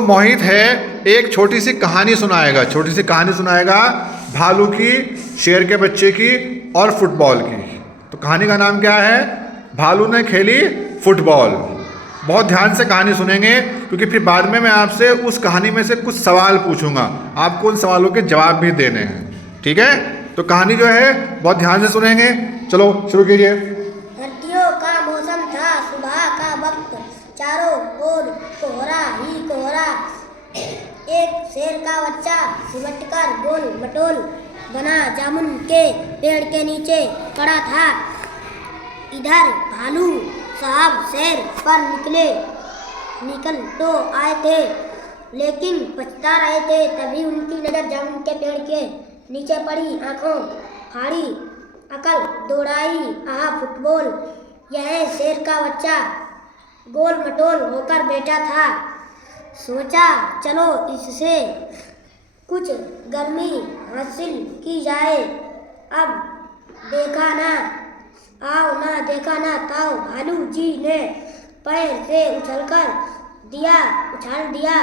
मोहित है एक छोटी सी कहानी सुनाएगा, छोटी सी कहानी सुनाएगा भालू की, शेर के बच्चे की और फुटबॉल की। तो कहानी का नाम क्या है? भालू ने खेली फुटबॉल। बहुत ध्यान से कहानी सुनेंगे क्योंकि फिर बाद में मैं आपसे उस कहानी में से कुछ सवाल पूछूंगा, आपको उन सवालों के जवाब भी देने हैं, ठीक है? तो कहानी जो है बहुत ध्यान से सुनेंगे। चलो शुरू कीजिए। सर्दियों का मौसम था, सुबह का वक्त, चारों ओर कोहरा ही कोहरा। एक शेर का बच्चा सिमटकर गोल मटोल बना जामुन के पेड़ के नीचे पड़ा था। इधर भालू साहब शेर पर निकल तो आए थे, लेकिन पछता रहे थे। तभी उनकी नज़र जामुन के पेड़ के नीचे पड़ी। आंखों फाड़ी, अकल दौड़ाई, आहा फुटबॉल। यह शेर का बच्चा गोल मटोल होकर बैठा था। सोचा चलो इससे कुछ गर्मी हासिल की जाए। अब देखा ना आओ ना देखा ना ताओ, भालू जी ने पैर से उछाल दिया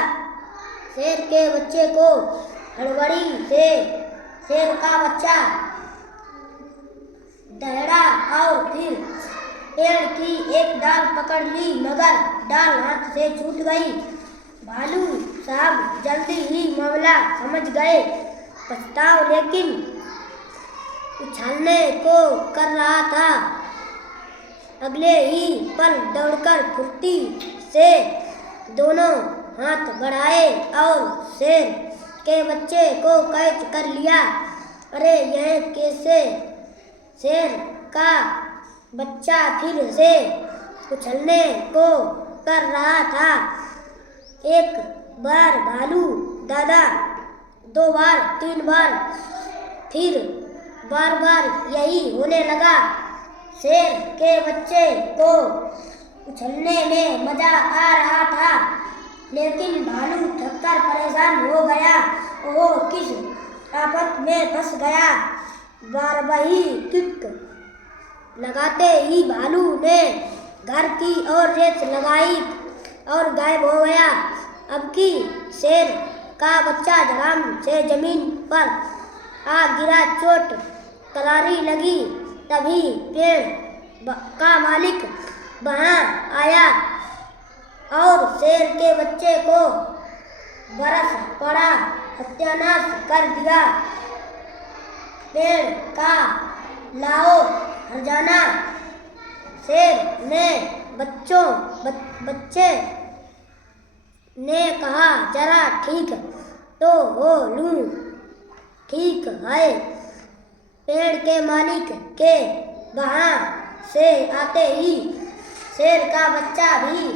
शेर के बच्चे को। हड़बड़ी से शेर का बच्चा दहड़ा और फिर पेड़ की एक डाल पकड़ ली, मगर डाल हाथ से छूट गई। भालू साहब जल्दी ही मामला समझ गए। पछताव लेकिन उछालने को कर रहा था। अगले ही पल दौड़कर फुर्ती से दोनों हाथ बढ़ाए और शेर के बच्चे को कैच कर लिया। अरे यह कैसे? शेर का बच्चा फिर से उछलने को कर रहा था। एक बार भालू दादा, 2 बार, 3 बार, फिर बार यही होने लगा। शेर के बच्चे को उछलने में मजा आ रहा था, लेकिन भालू थककर परेशान हो गया। ओह किस आफत में फंस गया। बारबही किक लगाते ही भालू ने घर की ओर रेस लगाई और गायब हो गया। अब की शेर का बच्चा धड़ाम से जमीन पर आ गिरा, चोट करारी लगी। तभी पेड़ का मालिक वहां आया और शेर के बच्चे को बरस पड़ा सत्यानाश कर दिया। पेड़ का लाओ हरजाना। शेर ने बच्चे ने कहा, जरा ठीक तो हो लूं। ठीक है। पेड़ के मालिक के वहां से आते ही शेर का बच्चा भी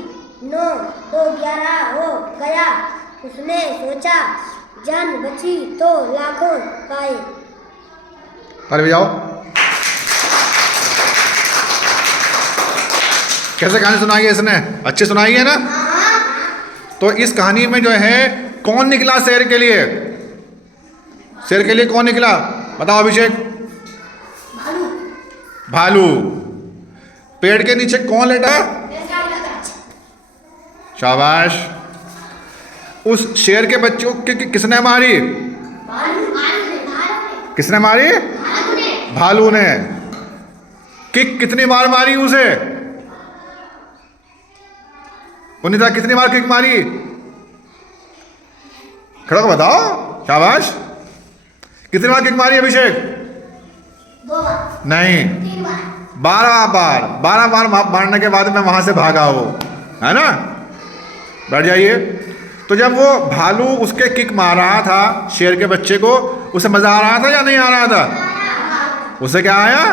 9 तो 11 हो गया। उसने सोचा जान बची तो लाखों पाए। अरे भैया कैसे कहानी सुनाई है इसने? अच्छी सुनाई है ना? तो इस कहानी में जो है कौन निकला शेर के लिए? शेर के लिए कौन निकला बताओ अभिषेक? भालू। पेड़ के नीचे कौन लेटा? शाबाश। उस शेर के बच्चे को किसने मारी? किसने मारी? भालू ने। किक कितनी बार मारी उसे? पुनीता कितनी बार किक मारी? खड़ा को बताओ। शाबाश। कितनी बार किक मारी अभिषेक? 2 बार। नहीं, 3 बार। 12 बार मारने के बाद में वहां से भागा वो, है ना? बैठ जाइए। तो जब वो भालू उसके किक मार रहा था शेर के बच्चे को, उसे मजा आ रहा था या नहीं आ रहा था? उसे क्या आया?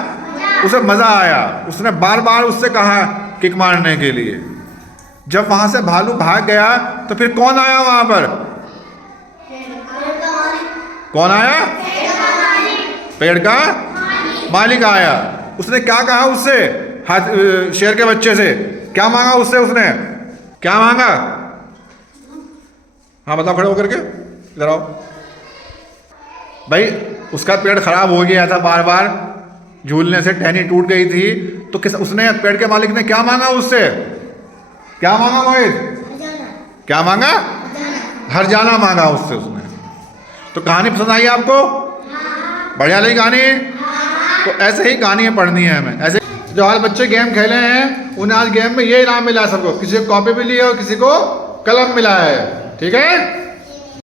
उसे मजा आया। उसने बार बार उससे कहा किक मारने के लिए। जब वहां से भालू भाग गया तो फिर कौन आया वहां पर? कौन आया? पेड़ का मालिक आया। उसने क्या कहा उससे? शेर के बच्चे से क्या मांगा उससे? उसने क्या मांगा? हाँ बताओ, खड़े होकर के इधर आओ। भाई उसका पेड़ खराब हो गया था, बार बार झूलने से टहनी टूट गई थी। तो उसने पेड़ के मालिक ने क्या मांगा उससे? क्या मांगा मोहित? क्या मांगा? हरजाना मांगा उससे उसने। तो कहानी पसंद आई आपको? बढ़िया लगी कहानी? तो ऐसे ही कहानियाँ पढ़नी है हमें। ऐसे जो आज बच्चे गेम खेले हैं उन्हें आज गेम में ये इनाम मिला है सबको, किसी को कॉपी भी ली है और किसी को कलम मिला है। ठीक है।